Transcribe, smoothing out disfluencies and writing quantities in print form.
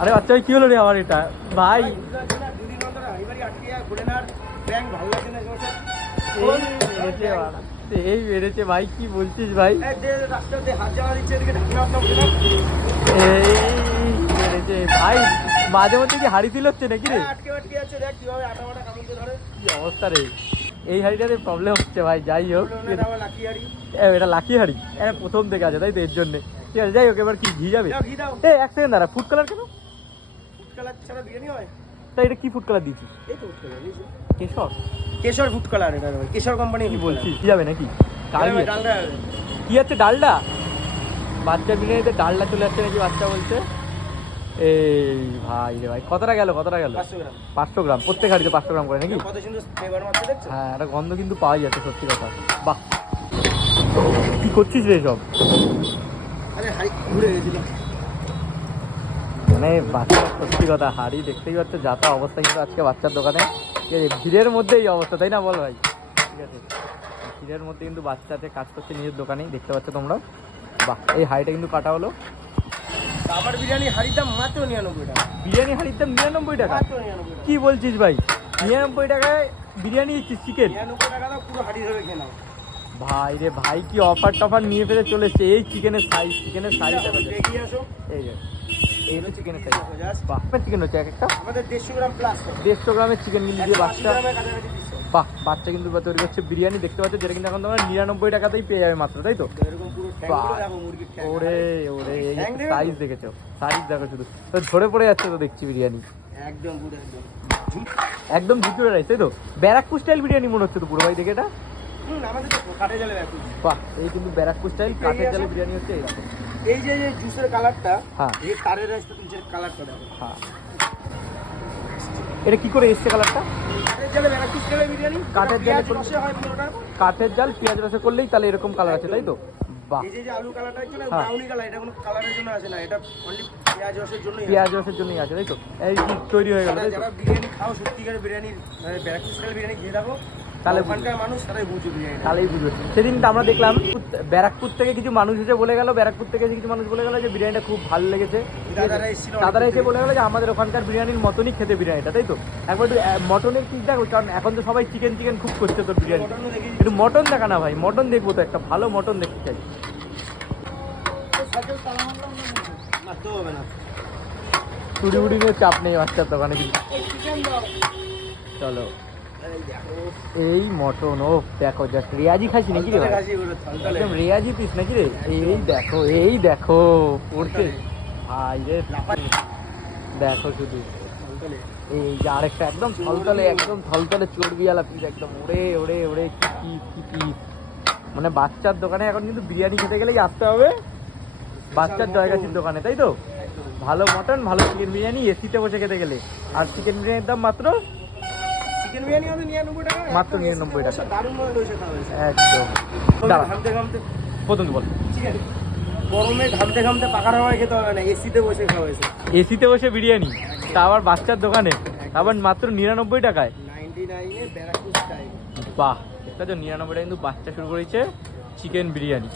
আরে বাচ্চা ভাই কি হলো রে আমার এটা ভাই? এই বেড়েছে ভাই, কি বলছিস ভাই? ভাই মাঝে মধ্যে কি হাড়ি দিল হচ্ছে নাকি রে? কি অবস্থা রে, এই হাড়িটাতে প্রবলেম হচ্ছে ভাই। যাই হোক, এটা লাকি হাড়ি, প্রথম থেকে আছে তাই তো, এর জন্য। ঠিক আছে, যাই হোক, এবার কি ঘি যাবে? এক সেকেন্ড দাঁড়া, ফুড কালার কেন? তা এটা কি ফুড কালার দিয়েছিস? কেশর? কেশর ফুড কালার, এটা কেশর কোম্পানি। কি বলছিস, কি যাবে নাকি? কি আছে ডালডা? বাচ্চা বিরিয়ানিতে ডালডা চলে আসছে নাকি বাচ্চা বলছে? এই ভাই রে ভাই, কতটা গেল? 500 গ্রাম প্রত্যেক হাড়িতে 500 গ্রাম করে নাকি? হ্যাঁ, একটা গন্ধ কিন্তু পাওয়া যাচ্ছে, সত্যি কথা। বাহ, কি করছিস রে সব? মানে বাচ্চা, সত্যি কথা, হাড়ি দেখতেই পাচ্ছ যা তা অবস্থা কিন্তু আজকে বাচ্চার দোকানে। ভিড়ের মধ্যে এই অবস্থা, তাই না বল ভাই? ঠিক আছে, ভিড়ের মধ্যে কিন্তু বাচ্চাতে কাজ করছে নিজের দোকানেই, দেখতে পাচ্ছ তোমরা। বাহ, এই হাড়িটা কিন্তু কাটা হলো। আমার বিরিয়ানি হাড়ির দাম মাত্র 99 টাকা। বিরিয়ানি হাড়ির দাম 99 টাকা? কি বলছিস ভাই? 99 টাকায় বিরিয়ানি দিচ্ছিস? চিকেন 99 টাকা দাও, পুরো হাড়ি ধরে খেয়ে নাও। ভাই রে ভাই, কি অফার টফার নিয়ে ফেলে চলেছে। এই চিকেনের সাইজ দেখো, এগিয়ে আসো। এই যে এই হলো চিকেনের সাইজ। বাহ, চিকেন হচ্ছে এক একটা আমাদের 150 গ্রাম প্লাস, 150 গ্রামের চিকেন কিন্তু দিয়ে বাচ্চা। বাহ, বাচ্চা কিন্তু তৈরি করছে বিরিয়ানি, দেখতে পাচ্ছ, যেটা কিন্তু এখন তোমরা 99 টাকাতেই পেয়ে যাবে মাত্র, তাই তো? এরকম পুরো ঠ্যাংগুলো দেখো, মুরগির ঠ্যাং। ওরে ওরে, এই সাইজ দেখেছো? সাইজ দেখো শুধু, তো ঝরে পড়ে যাচ্ছে তো দেখছি বিরিয়ানি। একদম পুরো একদম ঝুঁকিয়ে রাইস, তাই তো? ব্যারাকপুর স্টাইল বিরিয়ানি মনে হচ্ছে তো পুরো ভাই, দেখে এটা। আমাদের তো কাঠের জালে ব্যাপার। বাহ, এই কিন্তু ব্যারাকপুর স্টাইল কাঠের জালে বিরিয়ানি হচ্ছে। এই যে জুসের কালারটা, হ্যাঁ, এই তারের রাস্তা তুলছে কালারটা দেখো। হ্যাঁ, এটা কি করে এসছে কালারটা? কাঠের জালে ব্যারাকপুর স্টাইলের বিরিয়ানি, কাঠের জালে রসে হয় পুরোটা। কাঠের জাল পেঁয়াজ রসে করলেই তাহলে এরকম কালার আছে, তাই তো? বাহ, এই যে আলু কালারটা আছে না, ব্রাউনি কালার, এটা কোনো কালারের জন্য আছে না, এটা অনলি পেঁয়াজ রসের জন্যই। পেঁয়াজ রসের জন্যই আছে, তাই তো? এই তৈরি হয়ে গেল। যারা বিরিয়ানি খাও, সত্যিকারের বিরিয়ানি, মানে ব্যারাকপুর স্টাইল বিরিয়ানি খেয়ে থাকো, তাহলে ওখানকার মানুষ তারাই বুঝবে বিরিয়ানি, তাহলেই বুঝবে। সেদিন তো আমরা দেখলাম ব্যারাকপুর থেকে কিছু মানুষ এসে বলে গেল, যে বিরিয়ানিটা খুব ভালো লেগেছে। দাদারা এসে বলে গেলো যে আমাদের ওখানকার বিরিয়ানির মতনই খেতে বিরিয়ানিটা, তাই তো? একবার একটু মটনের পিস দেখো, কারণ এখন তো সবাই চিকেন খুব করছে তোর বিরিয়ানি। একটু মটন দেখা না ভাই, মটন দেখবো তো, একটা ভালো মটন দেখতে চাই। চুরি উড়ি নিয়ে চাপ নেই বাচ্চার দোকানে কিন্তু। চলো, এই মটন, ও দেখো, জাস্ট রেয়াজি খাইছি নাকি রে? একদম রেয়াজি পিস নাকি রে? এই দেখো পড়ছে ভাই রে, দেখো শুধু। এই যে আরেকটা একদম থলতলে চর্বিওয়ালা পিস, একদম ওরে ওরে ওরে, কি মানে বাচ্চার দোকানে এখন কিন্তু বিরিয়ানি খেতে গেলেই আসতে হবে বাচ্চার জয়গাছির দোকানে, তাই তো? ভালো মটন, ভালো চিকেন বিরিয়ানি এসিতে বসে খেতে গেলে। আর চিকেন বিরিয়ানির দাম মাত্র বিরিয়ানি হবে 99 টাকা, মাত্র 99 টাকা। দারুণ মনে হয়েছে তাহলে একদম। ঘামতে প্রথম বল, চিকেন গরমে ঘামতে পাকার হাওয়ায় খেতে হবে না, এসিতে বসে খাওয়া হয়েছে। এসিতে বসে বিরিয়ানি, তা আবার বাচ্চার দোকানে, আবার মাত্র 99 টাকায়। 99 এ ব্যারাকপুর স্টাইল। বাহ, এটা তো 99 টাকা কিন্তু বাচ্চা শুরু করেছে চিকেন বিরিয়ানি।